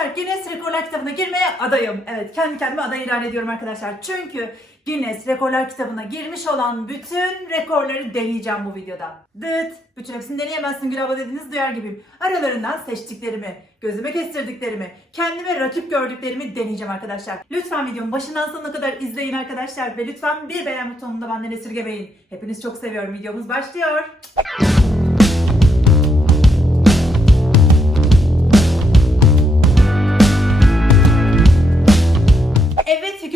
Arkadaşlar Guinness Rekorlar kitabına girmeye adayım. Evet kendi kendime aday ilan ediyorum arkadaşlar. Çünkü Guinness Rekorlar kitabına girmiş olan bütün rekorları deneyeceğim bu videoda. Dıt. Bütün hepsini deneyemezsin Gül abla dediğiniz duyar gibiyim. Aralarından seçtiklerimi, gözüme kestirdiklerimi, kendime rakip gördüklerimi deneyeceğim arkadaşlar. Lütfen videomu başından sonuna kadar izleyin arkadaşlar. Ve lütfen bir beğen butonunu da benden esirgemeyin. Hepiniz çok seviyorum. Videomuz başlıyor.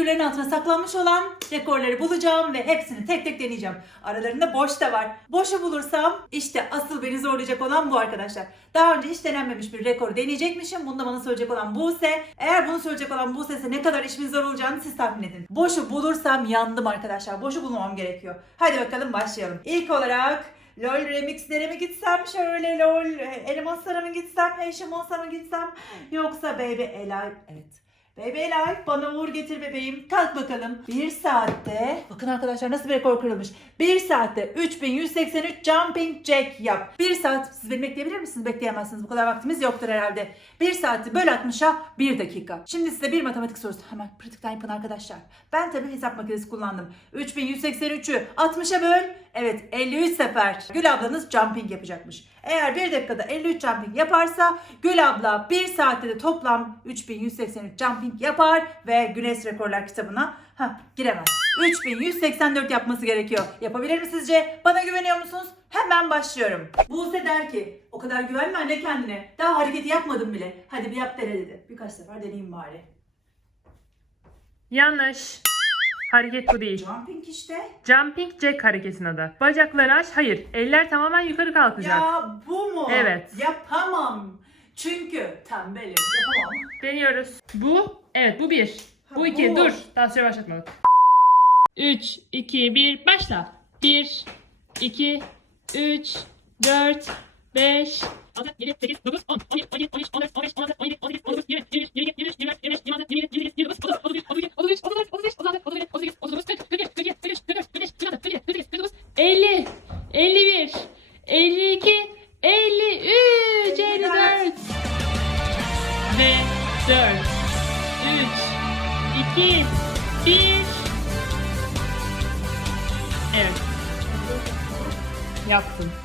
Figürlerin altına saklanmış olan rekorları bulacağım ve hepsini tek tek deneyeceğim. Aralarında boş da var. Boşu bulursam işte asıl beni zorlayacak olan bu arkadaşlar. Daha önce hiç denenmemiş bir rekoru deneyecekmişim. Bunu da bana söyleyecek olan Buse. Eğer bunu söyleyecek olan Buse ise ne kadar işimin zor olacağını siz tahmin edin. Boşu bulursam yandım arkadaşlar. Boşu bulmamam gerekiyor. Hadi bakalım başlayalım. İlk olarak LOL remixlere mi gitsem şöyle LOL Elemonster'a mı gitsem Heşimons'a mı gitsem yoksa Baby Alive evet Alive bana uğur getir bebeğim. Kalk bakalım. Bir saatte. Bakın arkadaşlar nasıl bir rekor kırılmış. Bir saatte 3183 jumping jack yap. Bir saat. Siz beni bekleyebilir misiniz? Bekleyemezsiniz. Bu kadar vaktimiz yoktur herhalde. Bir saati böl 60'a bir dakika. Şimdi size bir matematik sorusu. Hemen pratikten yapın arkadaşlar. Ben tabii hesap makinesi kullandım. 3183'ü 60'a böl. Evet 53 sefer. Gül ablanız jumping yapacakmış. Eğer bir dakikada 53 jumping yaparsa Gül abla bir saatte de toplam 3183 jumping yapar ve Guinness Rekorlar kitabına ha, giremez. 3184 yapması gerekiyor. Yapabilir mi sizce? Bana güveniyor musunuz? Hemen başlıyorum. Buse der ki o kadar güvenme anne kendine. Daha hareketi yapmadım bile. Hadi bir yap dene dedi. Birkaç sefer deneyeyim bari. Yanlış. Hareket bu değil. Jumping işte. Jumping jack hareketinin adı. Bacakları aç. Hayır. Eller tamamen yukarı kalkacak. Ya bu mu? Evet. Yapamam. Çünkü tembelim. Yapamam. Deniyoruz. Bu. Evet bu bir. Ha, Bu iki. bu. Dur. Daha süre başlatmadık. 3, 2, 1. Başla. 1, 2, 3, 4, 5, 6, 7, 8, 9, 10, 11, 12, 13, 14, 15, 16, 17, 18, 19, 20, 21, 22, 23, 24, 25, 26, 27, 28, 29, 30, 31, 32, 33, 34, 35, 36, 37, 38, 39, 40, 41, 42, 43, 44, 45, 46, 47, 48, 49, 50, 51, 52, 53, 54 ve 4, 3, 2, 1. Evet. Yaptın.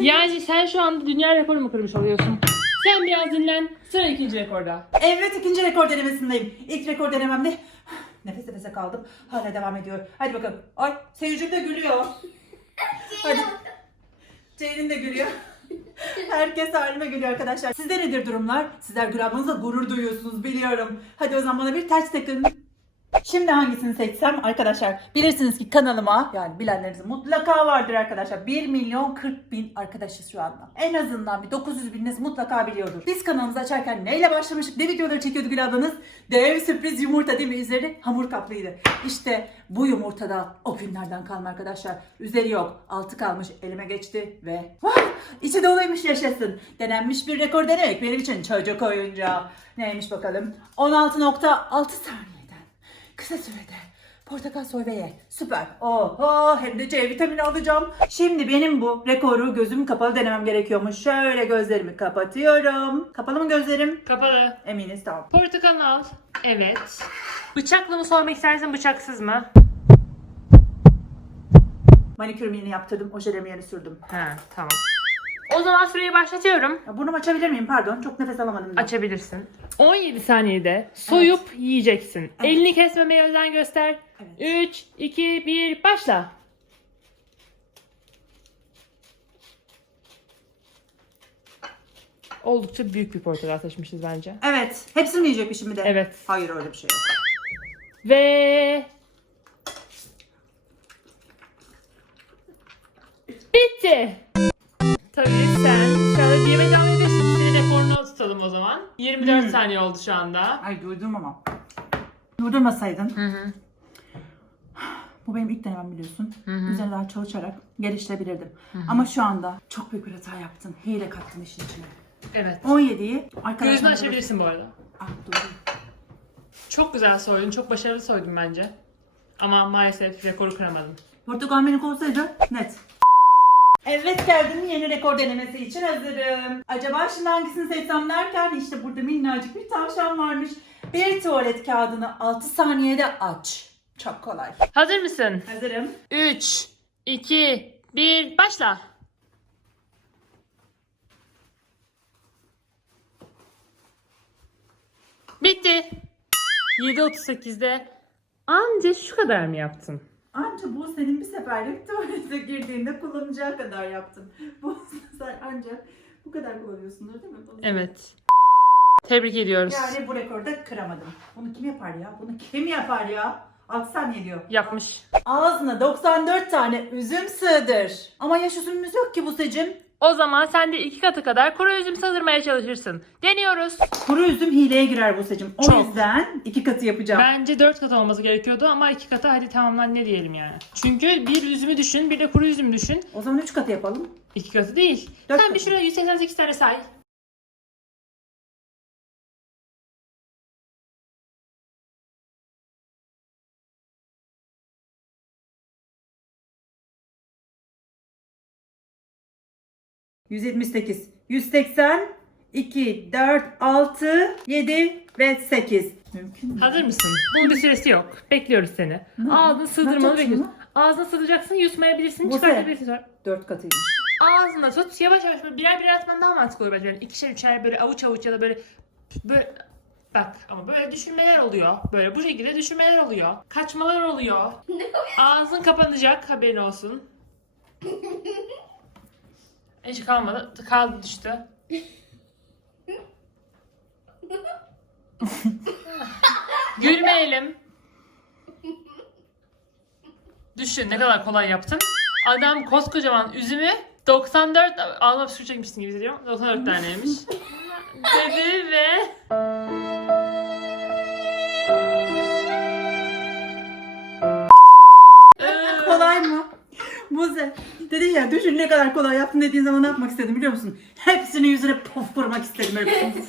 Yani sen şu anda dünya rekoru mu kırmış oluyorsun? Sen biraz dinlen. Sıra ikinci rekorda. Evet ikinci rekor denemesindeyim. İlk rekor denememde nefes nefese kaldım. Hala devam ediyor. Hadi bakalım. Ay seyircim de gülüyor. Hadi. Ceylin de gülüyor. Herkes halime gülüyor arkadaşlar. Sizde nedir durumlar? Sizler Gül ablanızla gurur duyuyorsunuz biliyorum. Hadi o zaman bana bir ters takın. Şimdi hangisini seçsem arkadaşlar bilirsiniz ki kanalıma yani bilenleriniz mutlaka vardır arkadaşlar 1 milyon 40 bin arkadaşız şu anda. En azından bir 900 bininiz mutlaka biliyordur. Biz kanalımızı açarken neyle başlamıştık ne videoları çekiyordu Gül ablanız? Dev sürpriz yumurta değil mi? Üzeri hamur kaplıydı. İşte bu yumurta da o günlerden kalma arkadaşlar. Üzeri yok altı kalmış elime geçti ve vah içi doluymuş yaşasın. Denenmiş bir rekor denemek benim için çocuk oyuncağı. Neymiş bakalım? 16.6 saniyeden kısa sürede portakal soy ve ye. Süper. Oho hem de C vitamini alacağım. Şimdi benim bu rekoru gözüm kapalı denemem gerekiyormuş. Şöyle gözlerimi kapatıyorum. Kapalı mı gözlerim? Kapalı. Eminiz tamam. Portakalını al. Evet. Bıçakla mı sormak istersin bıçaksız mı? Manikürümü yeni yaptırdım. Ojelerimi yeni sürdüm. Ha tamam. O zaman süreyi başlatıyorum. Ya burnumu açabilir miyim? Pardon. Çok nefes alamadım. ben. Açabilirsin. 17 saniyede soyup yiyeceksin. Evet. Elini kesmemeye özen göster. Evet. 3, 2, 1 başla. Oldukça büyük bir portakal seçmişiz bence. Evet. Hepsini mi yiyecekmişim bir de? Evet. Hayır öyle bir şey yok. Ve bitti. Tabii sen şu anda yeme devam edebilirsin. Senin rekorunu tutalım o zaman. 24 Hmm. saniye oldu şu anda. Ay duydum ama. Durdurmasaydın. Hı hı. Bu benim ilk denemem biliyorsun. Üzerine daha çalışarak geliştirebilirdim. Ama şu anda çok büyük bir hata yaptın. Hile kattın işin içine. Evet. 17'yi arkadaşlar... Gözünü açabilirsin bu arada. Ah duydum. Çok güzel soydun. Çok başarılı soydun bence. Ama maalesef rekoru kıramadın. Portakal menük olsaydı net. Evet geldim yeni rekor denemesi için hazırım. Acaba şimdi hangisini seçsem derken işte burada minnacık bir tavşan varmış. Bir tuvalet kağıdını 6 saniyede aç. Çok kolay. Hazır mısın? Hazırım. 3, 2, 1, başla. Bitti. 7.38'de anca şu kadar mı yaptın? Anca bu senin bir seferlik tuvalete girdiğinde kullanacağı kadar yaptın. Bu sen ancak bu kadar kullanıyorsundur değil mi? Bunu- Evet. Tebrik ediyoruz. Yani bu rekoru da kıramadım. Bunu kim yapar ya? Bunu kim yapar ya? 6 saniye diyor. Yapmış. Ağzına 94 tane üzüm sığdır. Ama yaş üzümümüz yok ki bu secim. O zaman sen de iki katı kadar kuru üzüm sığdırmaya çalışırsın. Deniyoruz. Kuru üzüm hileye girer bu secim. O Çok. yüzden iki katı yapacağım. Bence 4 kat olması gerekiyordu ama 2 katı hadi tamamlan ne diyelim yani. Çünkü bir üzümü düşün bir de kuru üzüm düşün. O zaman 3 katı yapalım. 2 katı değil. Dört Sen bir katı. şuraya 188 tane say. %78, 180, 2, 4, 6, 7 ve 8. Mümkün mü? Hazır mısın? Bunun bir süresi yok. Bekliyoruz seni. Ne? Ağzını sığdırmalı yapacağım bekliyorsun. şimdi? Ağzını sığdıracaksın, yutmayabilirsin, Bu çıkartabilirsin sonra. 4 katıymış. Ağzına tut, yavaş yavaş böyle birer birer atman daha mantıklı olur bence. Böyle ikişer üçer böyle avuç avuç ya da böyle böyle Bak ama böyle düşürmeler oluyor. Böyle bu şekilde düşürmeler oluyor. Kaçmalar oluyor. Ağzın kapanacak haberin olsun. Hiç kalmadı. Kaldı düştü. Gülmeyelim. Düşün ne kadar kolay yaptın. Adam koskocaman üzümü 94 ağzıma su çekmişsin gibi hissediyorum. 94 taneymiş. Dedi ve Buze. Dedin ya düşün ne kadar kolay yaptın dediğin zaman ne yapmak istedim biliyor musun? Hepsini yüzüne puf vurmak istedim. Puf.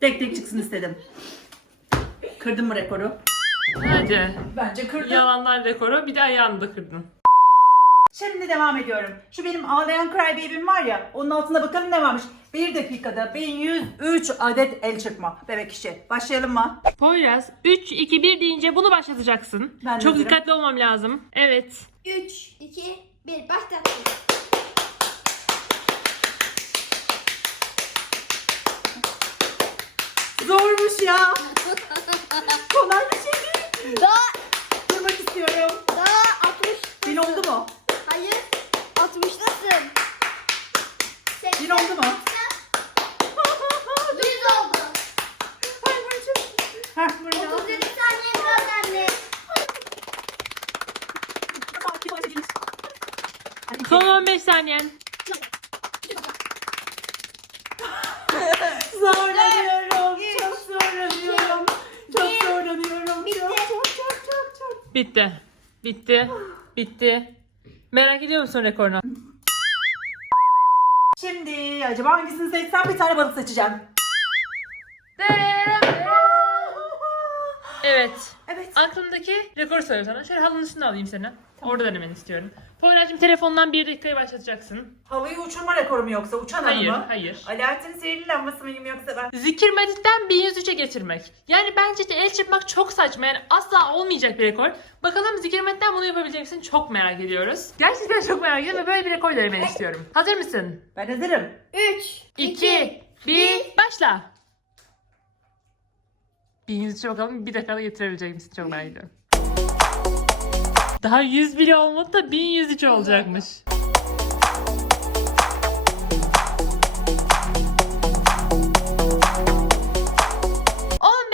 tek tek çıksın istedim. Kırdın mı rekoru? Hadi. Bence kırdım. Yalanlar rekoru bir de ayağını da kırdın. Şimdi devam ediyorum. Şu benim ağlayan crybaby'm var ya onun altına bakalım ne varmış. 1 dakikada 1103 adet el çırpma bebek işi. Başlayalım mı? Poyraz 3, 2, 1 deyince bunu başlatacaksın. Ben Çok dikkatli olmam lazım. Evet. 3, 2, 1, başla. Zormuş ya. Kolay bir şey değil. Daha, Durmak istiyorum. daha 60. Bin oldu mu? Hayır, 60'tasın. Bin oldu mu? 100 oldu. Ay Burcu. Heh burada. 37 saniye kaldı anne. Son 15 saniyen. Zorlanıyorum. Çok zorlanıyorum. Çok zorlanıyorum. Bitti. Çok çok çok çok çok. Bitti. Bitti. Bitti. Merak ediyor musun rekorunu? Şimdi acaba hangisini seçsem bir tane balık seçeceğim. Evet. Evet. Aklımdaki rekoru söylüyorum sana. Şöyle halının üstüne alayım seni. Orada denemeni istiyorum. Poyraz'cığım telefondan bir dakikaya başlatacaksın. Havayı uçurma rekoru mu yoksa uçan Hayır, hanımı? hayır. Alaaddin lambası mıyım yoksa ben? Zikir meditten 1103'e getirmek. Yani bence de el çırpmak çok saçma. Yani asla olmayacak bir rekor. Bakalım Zikir meditten bunu yapabilecek misin? Çok merak ediyoruz. Gerçekten çok merak ediyorum ve böyle bir rekor denemeni istiyorum. Hazır mısın? Ben hazırım. 3, 2, 1, başla. 1103'e bakalım bir dakikada getirebilecek misin? Çok merak ediyorum. Daha 100 bile olmadı da 1103 olacakmış.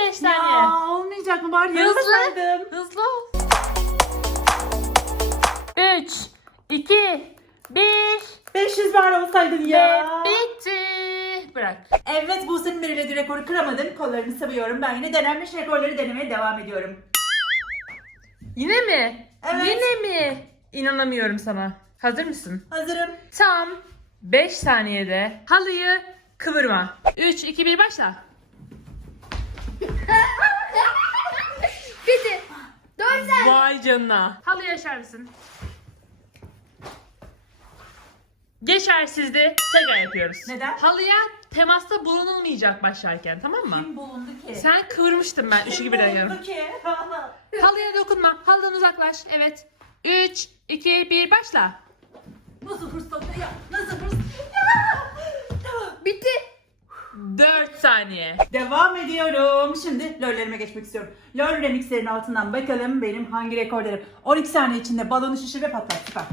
...15 saniye. Ya olmayacak mı bari Hızlı. Hızlı ol. 3, 2, 1 500 bar olsaydın ve ya. bitti. Bırak. Evet bu senin belirlediği rekoru kıramadın. Kollarını sıvıyorum. Ben yine denenmiş rekorları denemeye devam ediyorum. Yine mi? Evet. Yine mi? İnanamıyorum sana. Hazır mısın? Hazırım. Tam 5 saniyede halıyı kıvırma. 3, 2, 1 başla. bitti. 4 saniye. Vay canına. Halıyı açar mısın? Geçersizdi. Tekrar yapıyoruz. Neden? Halıya temasta bulunulmayacak başlarken tamam mı? Kim bulundu ki? Sen kıvırmıştın ben 3 Kim 2 1 bulundu yarım. ki? Halıya dokunma. Halıdan uzaklaş. Evet. 3 2 1 başla. Nasıl fırsat ya? Nasıl fırsat? Ya! Tamam. Bitti. 4 saniye. Devam ediyorum. Şimdi LOL'lerime geçmek istiyorum. LOL remixlerin altından bakalım benim hangi rekorlarım. 12 saniye içinde balonu şişir ve patlat. Süper.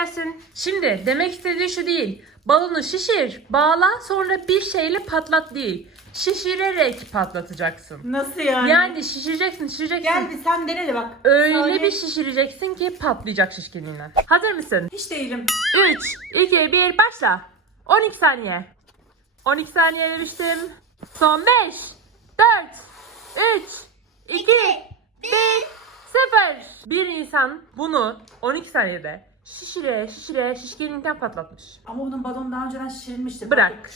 Gelsin. Şimdi demek istediği şu değil. Balonu şişir, bağla sonra bir şeyle patlat değil. Şişirerek patlatacaksın. Nasıl yani? Yani şişireceksin, şişireceksin. Gel bir sen dene de bak. Öyle Saniye- bir şişireceksin ki patlayacak şişkinliğinden. Hazır mısın? Hiç değilim. 3, 2, 1 başla. 12 saniye. 12 saniye demiştim. Son 5, 4, 3, 2, 1, 0. Bir insan bunu 12 saniyede şişire şişire şişkinlikten patlatmış. Ama onun balonu daha önceden şişirilmişti. Bırak.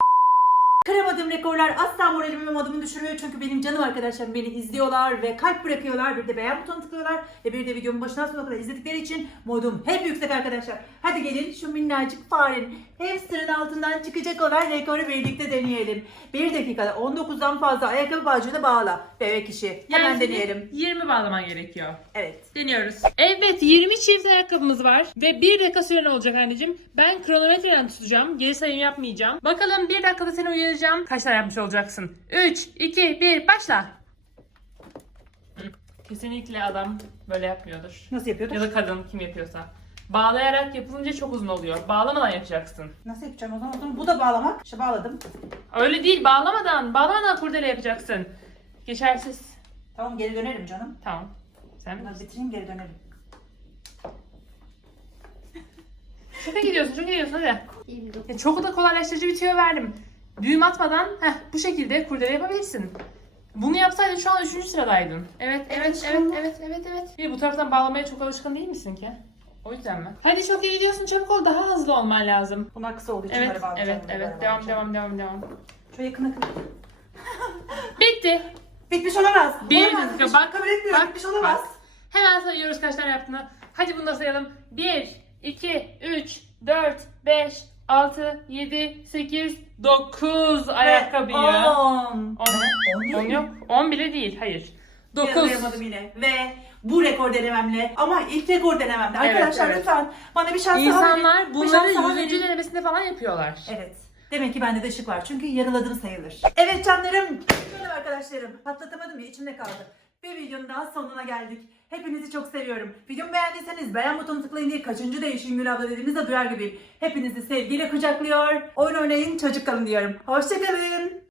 Kıramadığım rekorlar asla moralimi ve modumu düşürmüyor çünkü benim canım arkadaşlarım beni izliyorlar ve kalp bırakıyorlar. Bir de beğen butonuna tıklıyorlar ve bir de videomun başından sonuna kadar izledikleri için modum hep yüksek arkadaşlar. Hadi gelin şu minnacık farenin hamsterın altından çıkacak olan rekoru birlikte deneyelim. 1 dakikada 19'dan fazla ayakkabı bağcığını bağla bebek işi. Hemen Yani deneyelim. 20 bağlaman gerekiyor. Evet. Deniyoruz. Evet 20 çift ayakkabımız var. Ve 1 dakika süren olacak anneciğim. Ben kronometreden tutacağım. Geri sayım yapmayacağım. Bakalım 1 dakikada seni uyaracağım. Kaç tane yapmış olacaksın? 3, 2, 1 başla. Kesinlikle adam böyle yapmıyordur. Nasıl yapıyorduk? Ya da kadın kim yapıyorsa. Bağlayarak yapılınca çok uzun oluyor. Bağlamadan yapacaksın. Nasıl yapacağım o zaman? O zaman bu da bağlamak. İşte bağladım. Öyle değil bağlamadan. Bağlamadan kurdele yapacaksın. Geçersiz. Tamam geri dönerim canım. Tamam. Sen Bunları bitireyim geri dönerim. Şaka gidiyorsun, çok gidiyorsun hadi. 29. Ya çok da kolaylaştırıcı bir tüyo verdim. Düğüm atmadan heh, bu şekilde kurdele yapabilirsin. Bunu yapsaydın şu an 3. sıradaydın. Evet, evet, evet, evet, evet, evet. Bir bu taraftan bağlamaya çok alışkın değil misin ki? O yüzden mi? Hadi çok iyi gidiyorsun, çabuk ol. Daha hızlı olman lazım. Bunlar kısa olduğu için Evet, bağlayacağım. evet, böyle evet. Devam, devam, devam, devam. Şöyle yakın yakın. Bitti. Bitmiş olamaz. Bir Olamaz, dakika, bak, Kabul etmiyorum. bak, bitmiş olamaz. bak. Hemen sayıyoruz kaç tane yaptığını. Hadi bunu da sayalım. 1, 2, 3, 4, 5, 6, 7, 8, 9 ayakkabıyı. 10. 10 On 10 yok. 10 bile değil. Hayır. 9. Yazamadım yine. Ve bu rekor denememle ama ilk rekor denememle. Evet, Arkadaşlar evet. lütfen bana bir şans daha verin. İnsanlar Bir bunları şans daha 100. verin. denemesinde falan yapıyorlar. Evet. Demek ki bende de ışık var. Çünkü yarıladım sayılır. Evet canlarım. Benim arkadaşlarım. Patlatamadım ya içimde kaldı. Bir videonun daha sonuna geldik. Hepinizi çok seviyorum. Videomu beğendiyseniz beğen butonuna tıklayın diye kaçıncı değişim Gül abla dediğimizde duyar gibiyim. Hepinizi sevgiyle kucaklıyor. Oyun oynayın çocuk kalın diyorum. Hoşçakalın.